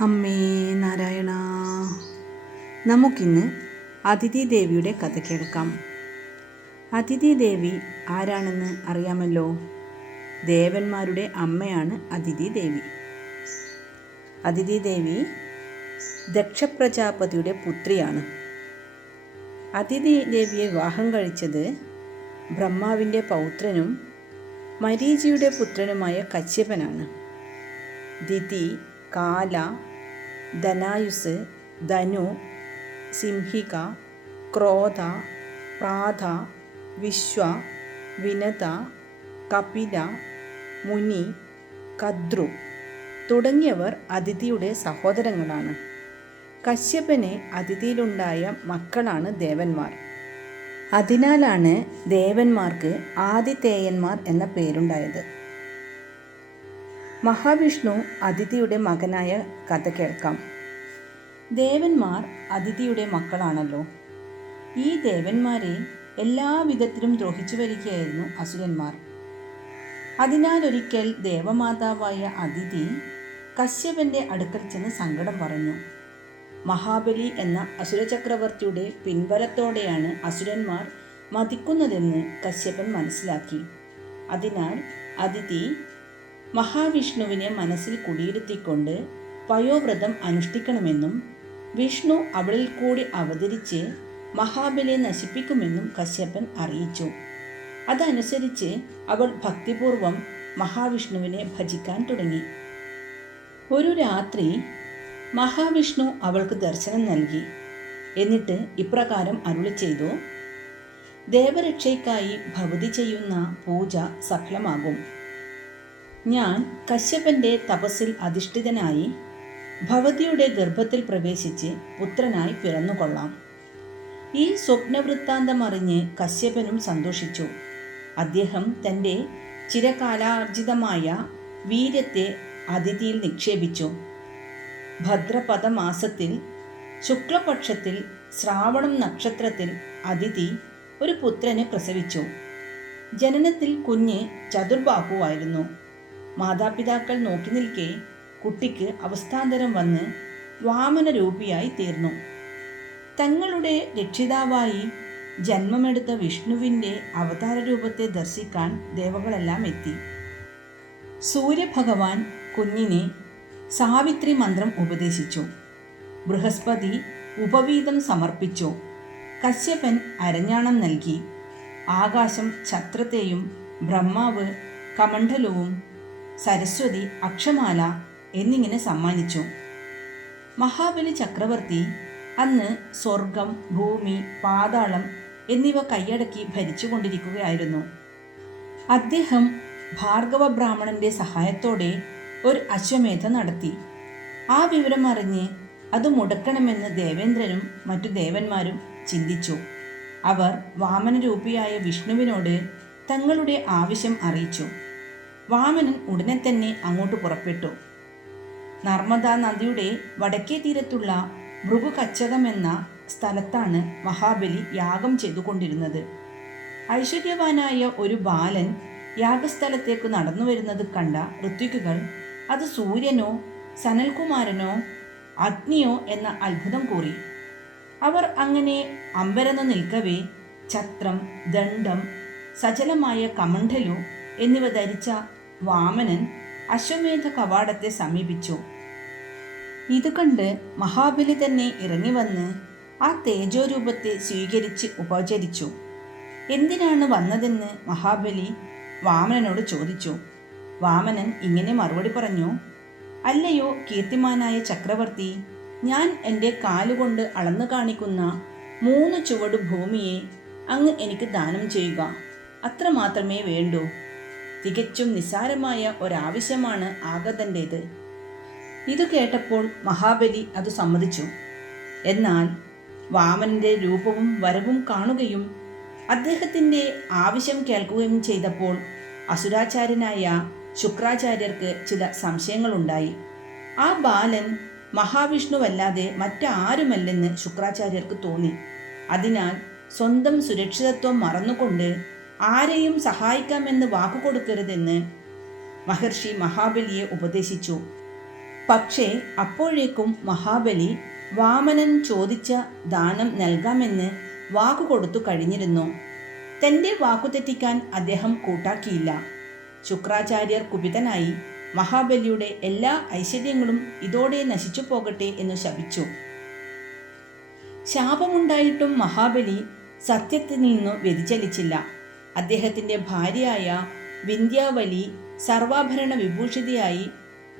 അമ്മേ നാരായണ. നമുക്കിന്ന് അതിഥി ദേവിയുടെ കഥ കേൾക്കാം. അതിഥി ദേവി ആരാണെന്ന് അറിയാമല്ലോ? ദേവന്മാരുടെ അമ്മയാണ് അതിഥി ദേവി അതിഥി ദേവി ദക്ഷപ്രജാപതിയുടെ പുത്രിയാണ്. അതിഥി ദേവിയെ വിവാഹം കഴിച്ചത് ബ്രഹ്മാവിന്റെ പൗത്രനും മരീചിയുടെ പുത്രനുമായ കശ്യപനാണ്. ദിതി കാല ധനായുസ് ധനു സിംഹിക ക്രോധ പ്രാധ വിശ്വ വിനത കപില മുനി കദ്രു തുടങ്ങിയവർ അതിഥിയുടെ സഹോദരങ്ങളാണ്. കശ്യപനെ അതിഥിയിലുണ്ടായ മക്കളാണ് ദേവന്മാർ. അതിനാലാണ് ദേവന്മാർക്ക് ആദിതേയന്മാർ എന്ന പേരുണ്ടായത്. മഹാവിഷ്ണു അതിഥിയുടെ മകനായ കഥ കേൾക്കാം. ദേവന്മാർ അതിഥിയുടെ മക്കളാണല്ലോ. ഈ ദേവന്മാരെ എല്ലാവിധത്തിലും ദ്രോഹിച്ചു വരികയായിരുന്നു അസുരന്മാർ. അതിനാലൊരിക്കൽ ദേവമാതാവായ അതിഥി കശ്യപന്റെ അടുക്കൽ ചെന്ന് സങ്കടം പറഞ്ഞു. മഹാബലി എന്ന അസുരചക്രവർത്തിയുടെ പിൻബലത്തോടെയാണ് അസുരന്മാർ മതിക്കുന്നതെന്ന് കശ്യപൻ മനസ്സിലാക്കി. അതിനാൽ അതിഥി മഹാവിഷ്ണുവിനെ മനസ്സിൽ കുടിയിരുത്തിക്കൊണ്ട് പയോവ്രതം അനുഷ്ഠിക്കണമെന്നും വിഷ്ണു അവളിൽ കൂടി അവതരിച്ച് മഹാബലിയെ നശിപ്പിക്കുമെന്നും കശ്യപ്പൻ അറിയിച്ചു. അതനുസരിച്ച് അവൾ ഭക്തിപൂർവം മഹാവിഷ്ണുവിനെ ഭജിക്കാൻ തുടങ്ങി. ഒരു രാത്രി മഹാവിഷ്ണു അവൾക്ക് ദർശനം നൽകി. എന്നിട്ട് ഇപ്രകാരം അരുളി ചെയ്തു. ദേവരക്ഷയ്ക്കായി ഭവതി ചെയ്യുന്ന പൂജ സഫലമാകും. ഞാൻ കശ്യപന്റെ തപസ്സിൽ അധിഷ്ഠിതനായി ഭവതിയുടെ ഗർഭത്തിൽ പ്രവേശിച്ച് പുത്രനായി പിറന്നുകൊള്ളാം. ഈ സ്വപ്നവൃത്താന്തം അറിഞ്ഞ് കശ്യപനും സന്തോഷിച്ചു. അദ്ദേഹം തന്റെ ചിരകാലാർജിതമായ വീര്യത്തെ അതിഥിയിൽ നിക്ഷേപിച്ചു. ഭദ്രപദമാസത്തിൽ ശുക്ലപക്ഷത്തിൽ ശ്രാവണം നക്ഷത്രത്തിൽ അതിഥി ഒരു പുത്രനെ പ്രസവിച്ചു. ജനനത്തിൽ കുഞ്ഞ് ചതുർബാഹുവായിരുന്നു. മാതാപിതാക്കൾ നോക്കി നിൽക്കെ കുട്ടിക്ക് അവസ്ഥാന്തരം വന്ന് വാമനരൂപിയായി തീർന്നു. തങ്ങളുടെ രക്ഷിതാവായി ജന്മമെടുത്ത വിഷ്ണുവിന്റെ അവതാര രൂപത്തെ ദർശിക്കാൻ ദേവകളെല്ലാം എത്തി. സൂര്യഭഗവാൻ കുഞ്ഞിനെ സാവിത്രി മന്ത്രം ഉപദേശിച്ചു. ബൃഹസ്പതി ഉപവീതം സമർപ്പിച്ചു. കശ്യപൻ അരഞ്ഞാണം നൽകി. ആകാശം ഛത്രത്തെയും ബ്രഹ്മാവ് കമണ്ഡലവും സരസ്വതി അക്ഷമാല എന്നിങ്ങനെ സമ്മാനിച്ചു. മഹാബലി ചക്രവർത്തി അന്ന് സ്വർഗം ഭൂമി പാതാളം എന്നിവ കൈയടക്കി ഭരിച്ചുകൊണ്ടിരിക്കുകയായിരുന്നു. അദ്ദേഹം ഭാർഗവ ബ്രാഹ്മണന്റെ സഹായത്തോടെ ഒരു അശ്വമേധ നടത്തി. ആ വിവരം അറിഞ്ഞ് അത് മുടക്കണമെന്ന് ദേവേന്ദ്രനും മറ്റു ദേവന്മാരും ചിന്തിച്ചു. അവർ വാമനരൂപിയായ വിഷ്ണുവിനോട് തങ്ങളുടെ ആവശ്യം അറിയിച്ചു. വാമനൻ ഉടനെ തന്നെ അങ്ങോട്ട് പുറപ്പെട്ടു. നർമ്മദ നദിയുടെ വടക്കേ തീരത്തുള്ള ഭൃഗുകച്ചകം എന്ന സ്ഥലത്താണ് മഹാബലി യാഗം ചെയ്തുകൊണ്ടിരുന്നത്. ഐശ്വര്യവാനായ ഒരു ബാലൻ യാഗസ്ഥലത്തേക്ക് നടന്നു വരുന്നത് കണ്ട ഋത്വിക്കുകൾ അത് സൂര്യനോ സനൽകുമാരനോ അഗ്നിയോ എന്ന അത്ഭുതം കൂറി. അവർ അങ്ങനെ അമ്പരന്ന് നിൽക്കവേ ഛത്രം ദണ്ഡം സജലമായ കമണ്ഡലു എന്നിവ ധരിച്ച വാമനൻ അശ്വമേധ കവാടത്തെ സമീപിച്ചു. ഇത് മഹാബലി തന്നെ ഇറങ്ങി വന്ന് ആ തേജോരൂപത്തെ സ്വീകരിച്ച് ഉപചരിച്ചു. എന്തിനാണ് വന്നതെന്ന് മഹാബലി വാമനനോട് ചോദിച്ചു. വാമനൻ ഇങ്ങനെ മറുപടി പറഞ്ഞു അല്ലയോ കീർത്തിമാനായ ചക്രവർത്തി ഞാൻ എന്റെ കാലുകൊണ്ട് അളന്നു കാണിക്കുന്ന മൂന്ന് ചുവട് ഭൂമിയെ അങ്ങ് എനിക്ക് ദാനം ചെയ്യുക. അത്ര മാത്രമേ വേണ്ടൂ. തികച്ചും നിസ്സാരമായ ഒരാവശ്യമാണ് ആഗതന്റേത് ഇത് കേട്ടപ്പോൾ മഹാബലി അത് സമ്മതിച്ചു. എന്നാൽ വാമനന്റെ രൂപവും വരവും കാണുകയും അദ്ദേഹത്തിന്റെ ആവശ്യം കേൾക്കുകയും ചെയ്തപ്പോൾ അസുരാചാര്യനായ ശുക്രാചാര്യർക്ക് ചില സംശയങ്ങളുണ്ടായി. ആ ബാലൻ മഹാവിഷ്ണുവല്ലാതെ മറ്റാരുമല്ലെന്ന് ശുക്രാചാര്യർക്ക് തോന്നി. അതിനാൽ സ്വന്തം സുരക്ഷിതത്വം മറന്നുകൊണ്ട് ആരെയും സഹായിക്കാമെന്ന് വാക്കുകൊടുക്കരുതെന്ന് മഹർഷി മഹാബലിയെ ഉപദേശിച്ചു. പക്ഷേ അപ്പോഴേക്കും മഹാബലി വാമനൻ ചോദിച്ച ദാനം നൽകാമെന്ന് വാക്കുകൊടുത്തു കഴിഞ്ഞിരുന്നു. തന്റെ വാക്കുതെറ്റിക്കാൻ അദ്ദേഹം കൂട്ടാക്കിയില്ല. ശുക്രാചാര്യർ കുപിതനായി മഹാബലിയുടെ എല്ലാ ഐശ്വര്യങ്ങളും ഇതോടെ നശിച്ചു പോകട്ടെ എന്ന് ശപിച്ചു. ശാപമുണ്ടായിട്ടും മഹാബലി സത്യത്തിൽ നിന്നു വ്യതിചലിച്ചില്ല. അദ്ദേഹത്തിന്റെ ഭാര്യയായ വിന്ധ്യാവലി സർവാഭരണ വിഭൂഷിതയായി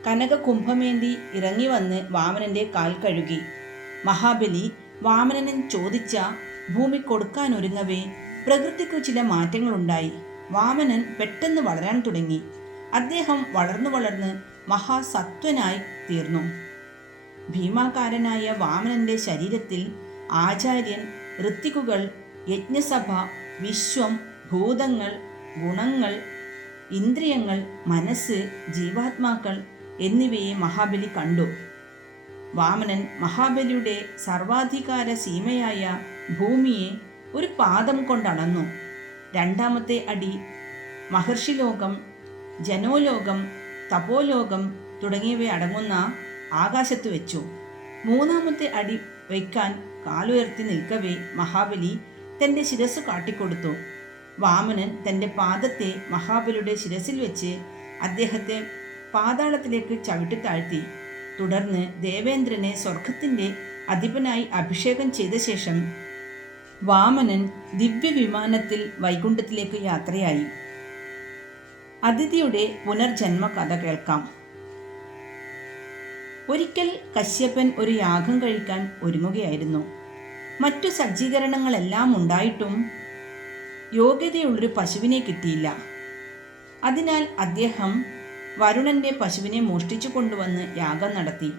കനകകുംഭമേന്തി ഇറങ്ങി വന്ന് വാമനന്റെ കാൽ കഴുകി. മഹാബലി വാമനൻ ചോദിച്ച ഭൂമി കൊടുക്കാനൊരുങ്ങവേ പ്രകൃതിക്കു ചില മാറ്റങ്ങളുണ്ടായി. വാമനൻ പെട്ടെന്ന് വളരാൻ തുടങ്ങി. അദ്ദേഹം വളർന്നു വളർന്ന് മഹാസത്വനായി തീർന്നു. ഭീമാകാരനായ വാമനന്റെ ശരീരത്തിൽ ആചാര്യൻ ഋത്തികുകൾ യജ്ഞസഭ വിശ്വം ഭൂതങ്ങൾ ഗുണങ്ങൾ ഇന്ദ്രിയങ്ങൾ മനസ്സ് ജീവാത്മാക്കൾ എന്നിവയെ മഹാബലി കണ്ടു. വാമനൻ മഹാബലിയുടെ സർവാധികാര സീമയായ ഭൂമിയെ ഒരു പാദം കൊണ്ടളന്നു രണ്ടാമത്തെ അടി മഹർഷിലോകം ജനോലോകം തപോലോകം തുടങ്ങിയവ അടങ്ങുന്ന ആകാശത്ത് വെച്ചു. മൂന്നാമത്തെ അടി വയ്ക്കാൻ കാലുയർത്തി നിൽക്കവേ മഹാബലി തന്റെ ശിരസ് കാട്ടിക്കൊടുത്തു. വാമനൻ തന്റെ പാദത്തെ മഹാബലിയുടെ ശിരസിൽ വെച്ച് അദ്ദേഹത്തെ പാതാളത്തിലേക്ക് ചവിട്ടി താഴ്ത്തി. തുടർന്ന് ദേവേന്ദ്രനെ സ്വർഗത്തിന്റെ അധിപനായി അഭിഷേകം ചെയ്ത ശേഷം വാമനൻ ദിവ്യവിമാനത്തിൽ വൈകുണ്ഠത്തിലേക്ക് യാത്രയായി. അതിഥിയുടെ പുനർജന്മ കഥ കേൾക്കാം. ഒരിക്കൽ കശ്യപൻ ഒരു യാഗം കഴിക്കാൻ ഒരുങ്ങുകയായിരുന്നു. മറ്റു സജ്ജീകരണങ്ങളെല്ലാം ഉണ്ടായിട്ടും യോഗ്യതയുള്ളൊരു പശുവിനെ കിട്ടിയില്ല. അതിനാൽ അദ്ദേഹം വരുണന്റെ പശുവിനെ മോഷ്ടിച്ചു കൊണ്ടുവന്ന് യാഗം നടത്തി.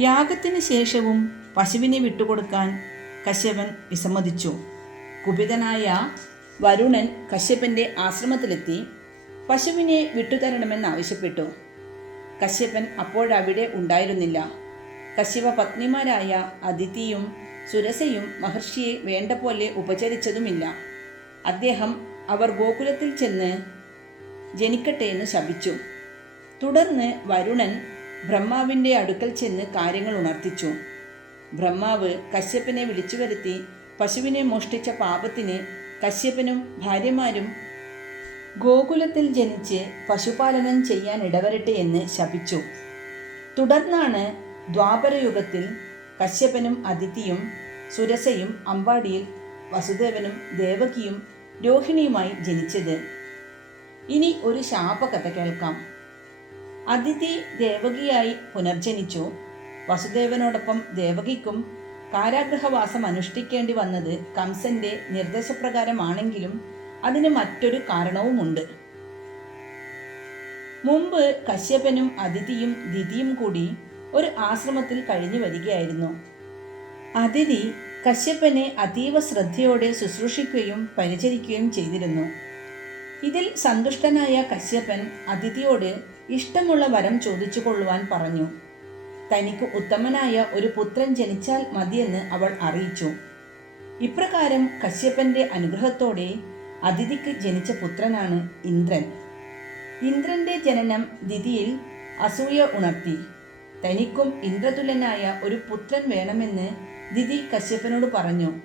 യാഗത്തിന് ശേഷവും പശുവിനെ വിട്ടുകൊടുക്കാൻ കശ്യപൻ വിസമ്മതിച്ചു. കുപിതനായ വരുണൻ കശ്യപന്റെ ആശ്രമത്തിലെത്തി പശുവിനെ വിട്ടുതരണമെന്നാവശ്യപ്പെട്ടു കശ്യപൻ അപ്പോഴവിടെ ഉണ്ടായിരുന്നില്ല. കശ്യപ പത്നിമാരായ അതിഥിയും സുരസയും മഹർഷിയെ വേണ്ട പോലെ ഉപചരിച്ചതുമില്ല. അദ്ദേഹം അവർ ഗോകുലത്തിൽ ചെന്ന് ജനിക്കട്ടെ എന്ന് ശപിച്ചു. തുടർന്ന് വരുണൻ ബ്രഹ്മാവിന്റെ അടുക്കൽ ചെന്ന് കാര്യങ്ങൾ ഉണർത്തിച്ചു. ബ്രഹ്മാവ് കശ്യപ്പനെ വിളിച്ചു വരുത്തി പശുവിനെ മോഷ്ടിച്ച പാപത്തിന് കശ്യപ്പനും ഭാര്യമാരും ഗോകുലത്തിൽ ജനിച്ച് പശുപാലനം ചെയ്യാൻ ഇടവരട്ടെ എന്ന് ശപിച്ചു. തുടർന്നാണ് ദ്വാപരയുഗത്തിൽ കശ്യപനും അതിഥിയും സുരസയും അമ്പാടിയിൽ വസുദേവനും ദേവകിയും രോഹിണിയുമായി ജനിച്ചത്. ഇനി ഒരു ശാപകഥ കേൾക്കാം. അതിഥി ദേവകിയായി പുനർജനിച്ചു. വസുദേവനോടൊപ്പം ദേവകിക്കും കാരാഗ്രഹവാസം അനുഷ്ഠിക്കേണ്ടി വന്നത് കംസന്റെ നിർദ്ദേശപ്രകാരമാണെങ്കിലും അതിന് മറ്റൊരു കാരണവുമുണ്ട്. മുമ്പ് കശ്യപനും അതിഥിയും ദിതിയും കൂടി ഒരു ആശ്രമത്തിൽ കഴിഞ്ഞു വരികയായിരുന്നു. അതിഥി കശ്യപനെ അതീവ ശ്രദ്ധയോടെ ശുശ്രൂഷിക്കുകയും പരിചരിക്കുകയും ചെയ്തിരുന്നു. ഇതിൽ സന്തുഷ്ടനായ കശ്യപ്പൻ അതിഥിയോട് ഇഷ്ടമുള്ള വരം ചോദിച്ചു കൊള്ളുവാൻ പറഞ്ഞു. തനിക്ക് ഉത്തമനായ ഒരു പുത്രൻ ജനിച്ചാൽ മതിയെന്ന് അവൾ അറിയിച്ചു. ഇപ്രകാരം കശ്യപ്പന്റെ അനുഗ്രഹത്തോടെ അതിഥിക്ക് ജനിച്ച പുത്രനാണ് ഇന്ദ്രൻ. ഇന്ദ്രന്റെ ജനനം ദിതിയിൽ അസൂയ ഉണർത്തി. തനിക്കും ഇന്ദ്രതുലനായ ഒരു പുത്രൻ വേണമെന്ന് ദിതി കശ്യപ്പനോട് പറഞ്ഞു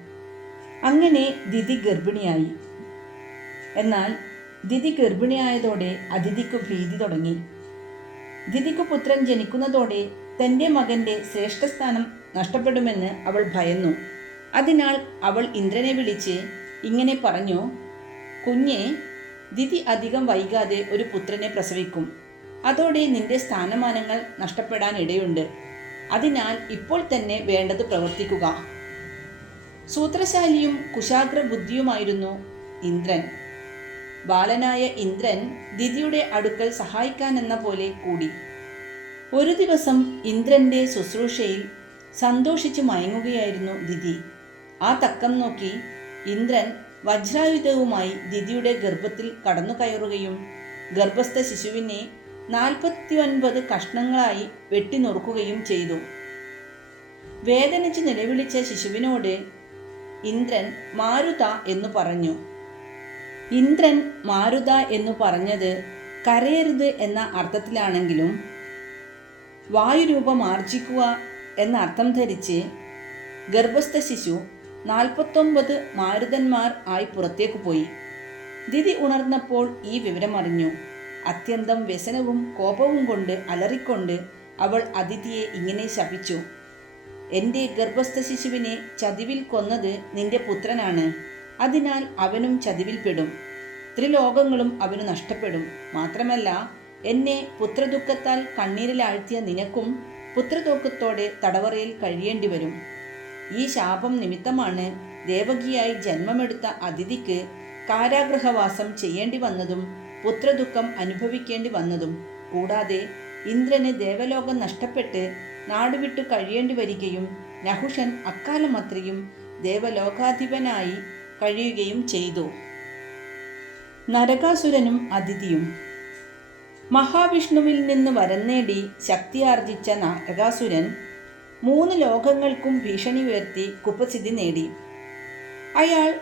അങ്ങനെ ദിതി ഗർഭിണിയായി. എന്നാൽ ദിതി ഗർഭിണിയായതോടെ അതിഥിക്ക് ഭീതി തുടങ്ങി. ദിതിക്ക് പുത്രൻ ജനിക്കുന്നതോടെ തന്റെ മകന്റെ ശ്രേഷ്ഠസ്ഥാനം നഷ്ടപ്പെടുമെന്ന് അവൾ ഭയന്നു. അതിനാൽ അവൾ ഇന്ദ്രനെ വിളിച്ച് ഇങ്ങനെ പറഞ്ഞു കുഞ്ഞെ ദിതി അധികം വൈകാതെ ഒരു പുത്രനെ പ്രസവിക്കും. അതോടെ നിന്റെ സ്ഥാനമാനങ്ങൾ നഷ്ടപ്പെടാൻ ഇടയുണ്ട് അതിനാൽ ഇപ്പോൾ തന്നെ വേണ്ടത് പ്രവർത്തിക്കുക. സൂത്രശാലിയും കുശാഗ്ര ബുദ്ധിയുമായിരുന്നു ഇന്ദ്രൻ. ബാലനായ ഇന്ദ്രൻ ദിതിയുടെ അടുക്കൽ സഹായിക്കാനെന്ന പോലെ കൂടി. ഒരു ദിവസം ഇന്ദ്രന്റെ ശുശ്രൂഷയിൽ സന്തോഷിച്ചു മയങ്ങുകയായിരുന്നു ദിതി ആ തക്കം നോക്കി ഇന്ദ്രൻ വജ്രായുധവുമായി ദിതിയുടെ ഗർഭത്തിൽ കടന്നു കയറുകയും ഗർഭസ്ഥ ശിശുവിനെ നാൽപ്പത്തി ഒൻപത് കഷ്ണങ്ങളായി വെട്ടിനുറുക്കുകയും ചെയ്തു. വേദനിച്ച് നിലവിളിച്ച ശിശുവിനോട് ഇന്ദ്രൻ മാരുത എന്ന് പറഞ്ഞു. ഇന്ദ്രൻ മാരുത എന്ന് പറഞ്ഞത് കരയരുത് എന്ന അർത്ഥത്തിലാണെങ്കിലും വായുരൂപം ആർജിക്കുക എന്ന അർത്ഥം ധരിച്ച് ഗർഭസ്ഥ ശിശു നാൽപ്പത്തൊമ്പത് മാരുതന്മാർ ആയി പുറത്തേക്ക് പോയി. ദിതി ഉണർന്നപ്പോൾ ഈ വിവരമറിഞ്ഞു. അത്യന്തം വ്യസനവും കോപവും കൊണ്ട് അലറിക്കൊണ്ട് അവൾ അതിഥിയെ ഇങ്ങനെ ശപിച്ചു. എന്റെ ഗർഭസ്ഥ ശിശുവിനെ ചതിവിൽ കൊന്നത് നിന്റെ പുത്രനാണ്. അതിനാൽ അവനും ചതിവിൽപ്പെടും ത്രിലോകങ്ങളും അവന് നഷ്ടപ്പെടും. മാത്രമല്ല എന്നെ പുത്രദുഃഖത്താൽ കണ്ണീരിലാഴ്ത്തിയ നിനക്കും പുത്രദുഃഖത്തോടെ തടവറയിൽ കഴിയേണ്ടി വരും. ഈ ശാപം നിമിത്തമാണ് ദേവകിയായി ജന്മമെടുത്ത അതിഥിക്ക് കാരാഗ്രഹവാസം ചെയ്യേണ്ടി വന്നതും പുത്രദുഃഖം അനുഭവിക്കേണ്ടി വന്നതും കൂടാതെ ഇന്ദ്രന് ദേവലോകം നഷ്ടപ്പെട്ട് നാടുവിട്ടു കഴിയേണ്ടി വരികയും നഹുഷൻ അക്കാലമത്രയും ദേവലോകാധിപനായി കഴിയുകയും ചെയ്തു. നരകാസുരനും അതിഥിയും. മഹാവിഷ്ണുവിൽ നിന്ന് വരം നേടി ശക്തിയാർജിച്ച നരകാസുരൻ മൂന്ന് ലോകങ്ങൾക്കും ഭീഷണി ഉയർത്തി കുപ്പസിദ്ധി നേടി. അയാൾ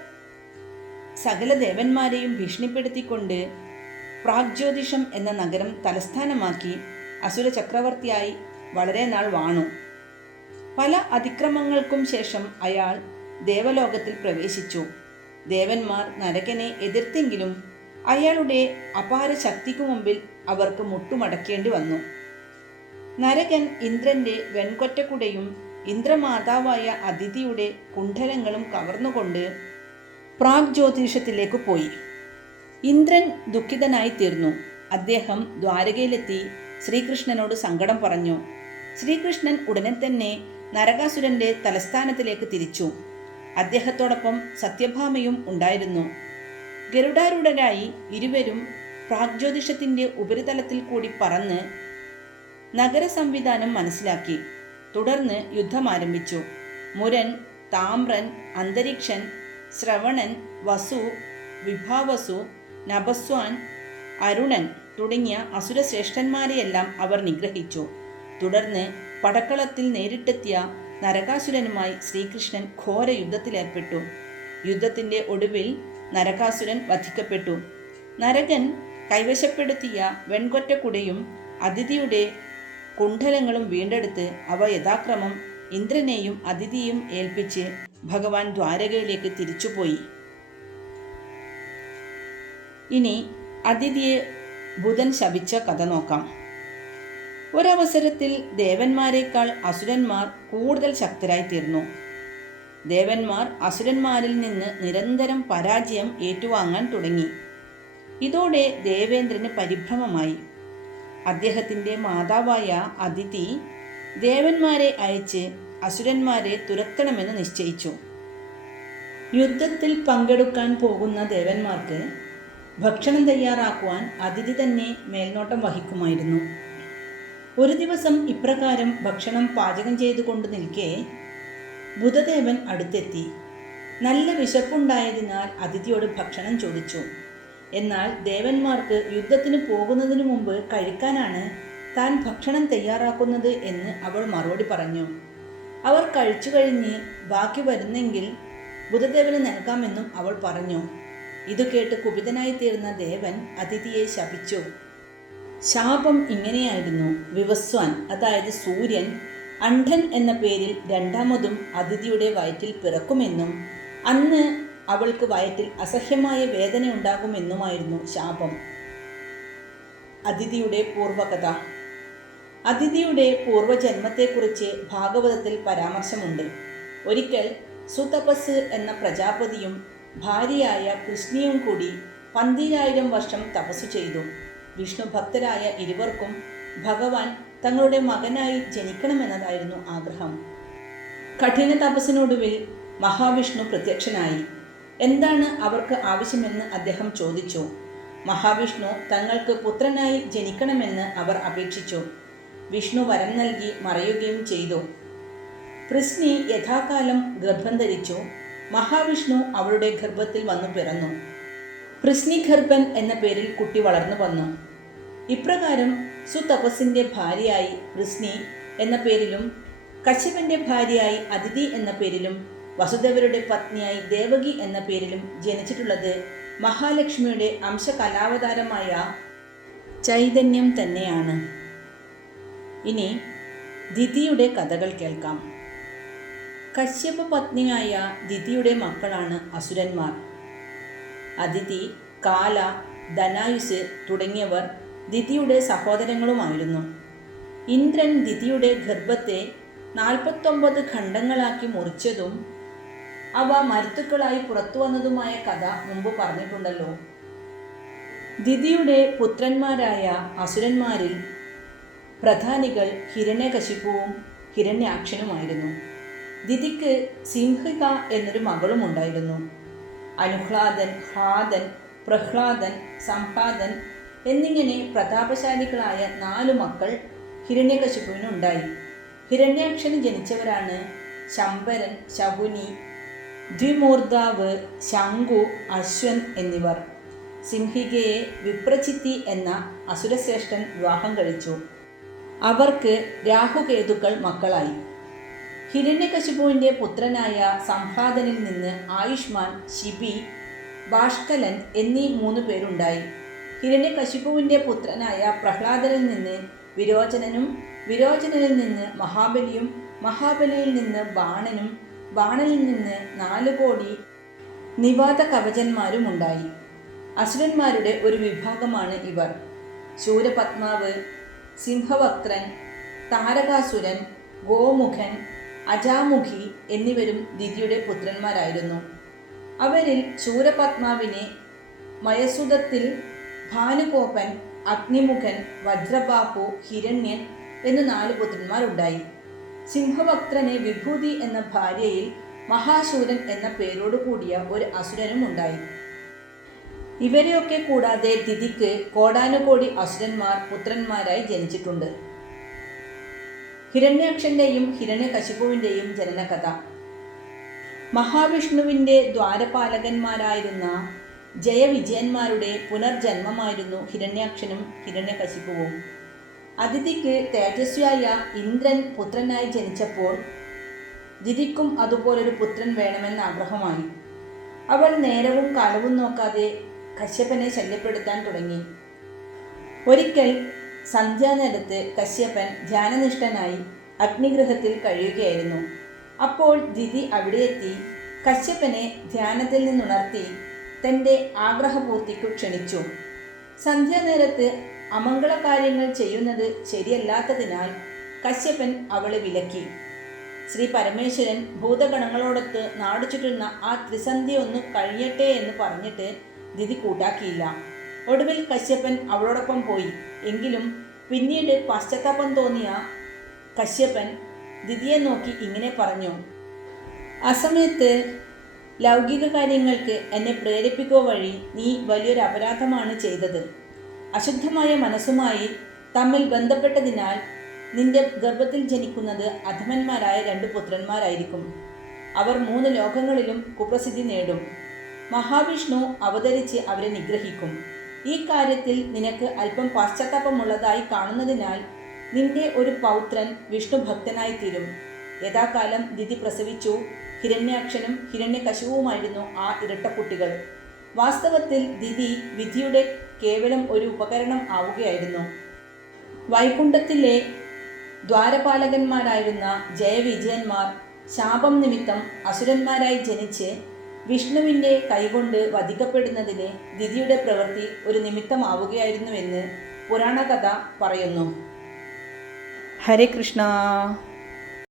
സകല ദേവന്മാരെയും ഭീഷണിപ്പെടുത്തിക്കൊണ്ട് പ്രാഗ്ജ്യോതിഷം എന്ന നഗരം തലസ്ഥാനമാക്കി അസുര ചക്രവർത്തിയായി വളരെ നാൾ വാണു. പല അതിക്രമങ്ങൾക്കും ശേഷം അയാൾ ദേവലോകത്തിൽ പ്രവേശിച്ചു. ദേവന്മാർ നരകനെ എതിർത്തെങ്കിലും അയാളുടെ അപാര ശക്തിക്കു മുമ്പിൽ അവർക്ക് മുട്ടുമടക്കേണ്ടി വന്നു. നരകൻ ഇന്ദ്രന്റെ വെൺകൊറ്റക്കുടയും ഇന്ദ്രമാതാവായ അതിഥിയുടെ കുണ്ഡലങ്ങളും കവർന്നുകൊണ്ട് പ്രാഗ് ജ്യോതിഷത്തിലേക്ക് പോയി. ഇന്ദ്രൻ ദുഃഖിതനായി തീർന്നു അദ്ദേഹം ദ്വാരകയിലെത്തി ശ്രീകൃഷ്ണനോട് സങ്കടം പറഞ്ഞു. ശ്രീകൃഷ്ണൻ ഉടനെ തന്നെ നരകാസുരന്റെ തലസ്ഥാനത്തിലേക്ക് തിരിച്ചു. അദ്ദേഹത്തോടൊപ്പം സത്യഭാമയും ഉണ്ടായിരുന്നു. ഗരുഡാരൂഢരായി ഇരുവരും പ്രാഗ്ജ്യോതിഷത്തിന്റെ ഉപരിതലത്തിൽ കൂടി പറന്ന് നഗര സംവിധാനം മനസ്സിലാക്കി. തുടർന്ന് യുദ്ധം ആരംഭിച്ചു. മുരൻ താമ്രൻ അന്തരീക്ഷൻ ശ്രവണൻ വസു വിഭാവസു നഭസ്വാൻ അരുണൻ തുടങ്ങിയ അസുരശ്രേഷ്ഠന്മാരെയെല്ലാം അവർ നിഗ്രഹിച്ചു. തുടർന്ന് പടക്കളത്തിൽ നേരിട്ടെത്തിയ നരകാസുരനുമായി ശ്രീകൃഷ്ണൻ ഘോര യുദ്ധത്തിലേർപ്പെട്ടു യുദ്ധത്തിന്റെ ഒടുവിൽ നരകാസുരൻ വധിക്കപ്പെട്ടു. നരകൻ കൈവശപ്പെടുത്തിയ വെൺകൊറ്റക്കുടയും അതിഥിയുടെ കുണ്ഠലങ്ങളും വീണ്ടെടുത്ത് അവ യഥാക്രമം ഇന്ദ്രനെയും അതിഥിയും ഏൽപ്പിച്ച് ഭഗവാൻ ദ്വാരകയിലേക്ക് തിരിച്ചുപോയി. ഇനി അതിഥിയെ ബുധൻ ശപിച്ച കഥ നോക്കാം. ഒരവസരത്തിൽ ദേവന്മാരെക്കാൾ അസുരന്മാർ കൂടുതൽ ശക്തരായി തീർന്നു. ദേവന്മാർ അസുരന്മാരിൽ നിന്ന് നിരന്തരം പരാജയം ഏറ്റുവാങ്ങാൻ തുടങ്ങി. ഇതോടെ ദേവേന്ദ്രന് പരിഭ്രമമായി. അദ്ദേഹത്തിന്റെ മാതാവായ അതിഥി ദേവന്മാരെ അയച്ച് അസുരന്മാരെ തുരത്തണമെന്ന് നിശ്ചയിച്ചു. യുദ്ധത്തിൽ പങ്കെടുക്കാൻ പോകുന്ന ദേവന്മാർക്ക് ഭക്ഷണം തയ്യാറാക്കുവാൻ അതിഥി തന്നെ മേൽനോട്ടം വഹിക്കുമായിരുന്നു. ഒരു ദിവസം ഇപ്രകാരം ഭക്ഷണം പാചകം ചെയ്തുകൊണ്ട് നിൽക്കെ ബുധദേവൻ അടുത്തെത്തി. നല്ല വിശപ്പുണ്ടായതിനാൽ അതിഥിയോട് ഭക്ഷണം ചോദിച്ചു. എന്നാൽ ദേവന്മാർക്ക് യുദ്ധത്തിന് പോകുന്നതിന് മുമ്പ് കഴിക്കാനാണ് താൻ ഭക്ഷണം തയ്യാറാക്കുന്നത് എന്ന് അവൾ മറുപടി പറഞ്ഞു. അവർ കഴിച്ചു കഴിഞ്ഞ് ബാക്കി വരുന്നെങ്കിൽ ബുധദേവന് നൽകാമെന്നും അവൾ പറഞ്ഞു. ഇത് കേട്ട് കുപിതനായി തീർന്ന ദേവൻ അതിഥിയെ ശപിച്ചു. ശാപം ഇങ്ങനെയായിരുന്നു. വിവസ്വാൻ അതായത് സൂര്യൻ അണ്ഠൻ എന്ന പേരിൽ രണ്ടാമതും അതിഥിയുടെ വയറ്റിൽ പിറക്കുമെന്നും അന്ന് അവൾക്ക് വയറ്റിൽ അസഹ്യമായ വേദന ഉണ്ടാകുമെന്നുമായിരുന്നു ശാപം. അതിഥിയുടെ പൂർവകഥ അതിഥിയുടെ പൂർവജന്മത്തെക്കുറിച്ച് ഭാഗവതത്തിൽ പരാമർശമുണ്ട്. ഒരിക്കൽ സുതപസ് എന്ന പ്രജാപതിയും ഭാര്യയായ കൃഷ്ണിയും കൂടി പന്തിരായിരം വർഷം തപസ്സു ചെയ്തു. വിഷ്ണു ഭക്തരായ ഇരുവർക്കും ഭഗവാൻ തങ്ങളുടെ മകനായി ജനിക്കണമെന്നതായിരുന്നു ആഗ്രഹം. കഠിന തപസ്സിനൊടുവിൽ മഹാവിഷ്ണു പ്രത്യക്ഷനായി. എന്താണ് അവർക്ക് ആവശ്യമെന്ന് അദ്ദേഹം ചോദിച്ചു. മഹാവിഷ്ണു തങ്ങൾക്ക് പുത്രനായി ജനിക്കണമെന്ന് അവർ അപേക്ഷിച്ചു. വിഷ്ണു വരം നൽകി മറയുകയും ചെയ്തു. കൃഷ്ണി യഥാകാലം ഗർഭം ധരിച്ചു. മഹാവിഷ്ണു അവളുടെ ഗർഭത്തിൽ വന്നു പിറന്നു. പൃശ്നിഗർഭൻ എന്ന പേരിൽ കുട്ടി വളർന്നു വന്നു. ഇപ്രകാരം സുതപസിന്റെ ഭാര്യയായി പൃശ്നി എന്ന പേരിലും കശ്യപന്റെ ഭാര്യയായി അതിഥി എന്ന പേരിലും വസുദേവരുടെ പത്നിയായി ദേവകി എന്ന പേരിലും ജനിച്ചിട്ടുള്ളത് മഹാലക്ഷ്മിയുടെ അംശകലാവതാരമായ ചൈതന്യം തന്നെയാണ്. ഇനി ദിതിയുടെ കഥകൾ കേൾക്കാം. കശ്യപ പത്നിയായ ദിതിയുടെ മക്കളാണ് അസുരന്മാർ. അതിഥി കാല ധനായുസ് തുടങ്ങിയവർ ദിതിയുടെ സഹോദരങ്ങളുമായിരുന്നു. ഇന്ദ്രൻ ദിതിയുടെ ഗർഭത്തെ നാൽപ്പത്തൊമ്പത് ഖണ്ഡങ്ങളാക്കി മുറിച്ചതും അവ മരുത്തുക്കളായി പുറത്തു വന്നതുമായ കഥ മുമ്പ് പറഞ്ഞിട്ടുണ്ടല്ലോ. ദിതിയുടെ പുത്രന്മാരായ അസുരന്മാരിൽ പ്രധാനികൾ ഹിരണ്യകശിപ്പുവും ഹിരണ്യാക്ഷനുമായിരുന്നു. ദിതിക്ക് സിംഹിക എന്നൊരു മകളും ഉണ്ടായിരുന്നു. അനുഹ്ലാദൻ ഹാദൻ പ്രഹ്ലാദൻ സംഹാദൻ എന്നിങ്ങനെ പ്രതാപശാലികളായ നാലു മക്കൾ ഹിരണ്യകശിപ്പുവിനുണ്ടായി ഹിരണ്യാക്ഷന് ജനിച്ചവരാണ് ശമ്പരൻ ശകുനി ദ്വിമൂർധാവ് ശംഖു അശ്വൻ എന്നിവർ. സിംഹികയെ വിപ്രചിത്തി എന്ന അസുരശ്രേഷ്ഠൻ വിവാഹം കഴിച്ചു. അവർക്ക് രാഹുകേതുക്കൾ മക്കളായി. ഹിരണ്യകശിപുവിന്റെ പുത്രനായ സംഹാദനിൽ നിന്ന് ആയുഷ്മാൻ ശിബി ഭാഷ്കലൻ എന്നീ മൂന്ന് പേരുണ്ടായി. ഹിരണ്യകശിപുവിന്റെ പുത്രനായ പ്രഹ്ലാദനിൽ നിന്ന് വിരോചനനും വിരോചനനിൽ നിന്ന് മഹാബലിയും മഹാബലിയിൽ നിന്ന് ബാണനും ബാണനിൽ നിന്ന് നാല് കോടി നിവാത കവചന്മാരും ഉണ്ടായി. അസുരന്മാരുടെ ഒരു വിഭാഗമാണ് ഇവർ. ശൂരപത്മാവ് സിംഹവക്രൻ താരകാസുരൻ ഗോമുഖൻ അജാമുഖി എന്നിവരും ദിതിയുടെ പുത്രന്മാരായിരുന്നു. അവരിൽ ശൂരപത്മാവിനെ മയസുദത്തിൽ ഭാനുകോപൻ അഗ്നിമുഖൻ വജ്രബാഹു ഹിരണ്യൻ എന്നു നാല് പുത്രന്മാരുണ്ടായി സിംഹഭക്തനെ വിഭൂതി എന്ന ഭാര്യയിൽ മഹാശൂരൻ എന്ന പേരോടു കൂടിയ ഒരു അസുരനും ഉണ്ടായി. ഇവരെയൊക്കെ കൂടാതെ ദിതിക്ക് കോടാനുകോടി അസുരന്മാർ പുത്രന്മാരായി ജനിച്ചിട്ടുണ്ട്. ഹിരണ്യാക്ഷന്റെയും ഹിരണ്യകശിപുവിന്റെയും ജനനകഥ. മഹാവിഷ്ണുവിന്റെ ദ്വാരപാലകന്മാരായിരുന്ന ജയവിജയന്മാരുടെ പുനർജന്മമായിരുന്നു ഹിരണ്യാക്ഷനും ഹിരണ്യകശിപുവും അതിഥിക്ക് തേജസ്വിയായ ഇന്ദ്രൻ പുത്രനായി ജനിച്ചപ്പോൾ ദിതിക്കും അതുപോലൊരു പുത്രൻ വേണമെന്ന ആഗ്രഹമായി. അവൾ നേരവും കാലവും നോക്കാതെ കശ്യപനെ ശല്യപ്പെടുത്താൻ തുടങ്ങി. ഒരിക്കൽ സന്ധ്യാനേരത്ത് കശ്യപൻ ധ്യാനനിഷ്ഠനായി അഗ്നിഗ്രഹത്തിൽ കഴിയുകയായിരുന്നു. അപ്പോൾ ദിതി അവിടെ എത്തി കശ്യപനെ ധ്യാനത്തിൽ നിന്നുണർത്തി തന്റെ ആഗ്രഹപൂർത്തിക്കു ക്ഷണിച്ചു. സന്ധ്യാനേരത്ത് അമംഗളകാര്യങ്ങൾ ചെയ്യുന്നത് ശരിയല്ലാത്തതിനാൽ കശ്യപൻ അവളെ വിലക്കി. ശ്രീ പരമേശ്വരൻ ഭൂതഗണങ്ങളോടൊത്ത് നാടു ചുറ്റുന്ന ആ ത്രിസന്ധി ഒന്ന് കഴിയട്ടെ എന്ന് പറഞ്ഞിട്ട് ദിതി കൂട്ടാക്കിയില്ല. ഒടുവിൽ കശ്യപ്പൻ അവളോടൊപ്പം പോയി. എങ്കിലും പിന്നീട് പശ്ചാത്താപം തോന്നിയ കശ്യപ്പൻ ദിതിയെ നോക്കി ഇങ്ങനെ പറഞ്ഞു ആ സമയത്ത് ലൗകിക കാര്യങ്ങൾക്ക് എന്നെ പ്രേരിപ്പിക്കുക വഴി നീ വലിയൊരു അപരാധമാണ് ചെയ്തത്. അശുദ്ധമായ മനസ്സുമായി തമ്മിൽ ബന്ധപ്പെട്ടതിനാൽ നിന്റെ ഗർഭത്തിൽ ജനിക്കുന്നത് അധമന്മാരായ രണ്ട് പുത്രന്മാരായിരിക്കും. അവർ മൂന്ന് ലോകങ്ങളിലും കുപ്രസിദ്ധി നേടും. മഹാവിഷ്ണു അവതരിച്ച് അവരെ നിഗ്രഹിക്കും. ഈ കാര്യത്തിൽ നിനക്ക് അല്പം പശ്ചാത്താപമുള്ളതായി കാണുന്നതിനാൽ നിന്റെ ഒരു പൗത്രൻ വിഷ്ണു ഭക്തനായി തീരും യഥാകാലം ദിതി പ്രസവിച്ചു. ഹിരണ്യാക്ഷനും ഹിരണ്യകശുവുമായിരുന്നു ആ ഇരട്ടക്കുട്ടികൾ. വാസ്തവത്തിൽ ദിതി വിധിയുടെ കേവലം ഒരു ഉപകരണം ആവുകയായിരുന്നു. വൈകുണ്ഠത്തിലെ ദ്വാരപാലകന്മാരായിരുന്ന ജയവിജയന്മാർ ശാപം നിമിത്തം അസുരന്മാരായി ജനിച്ച് വിഷ്ണുവിന്റെ കൈകൊണ്ട് വധിക്കപ്പെടുന്നതിന് ദിതിയുടെ പ്രവൃത്തി ഒരു നിമിത്തമാവുകയായിരുന്നുവെന്ന് പുരാണകഥ പറയുന്നു. ഹരേ കൃഷ്ണ.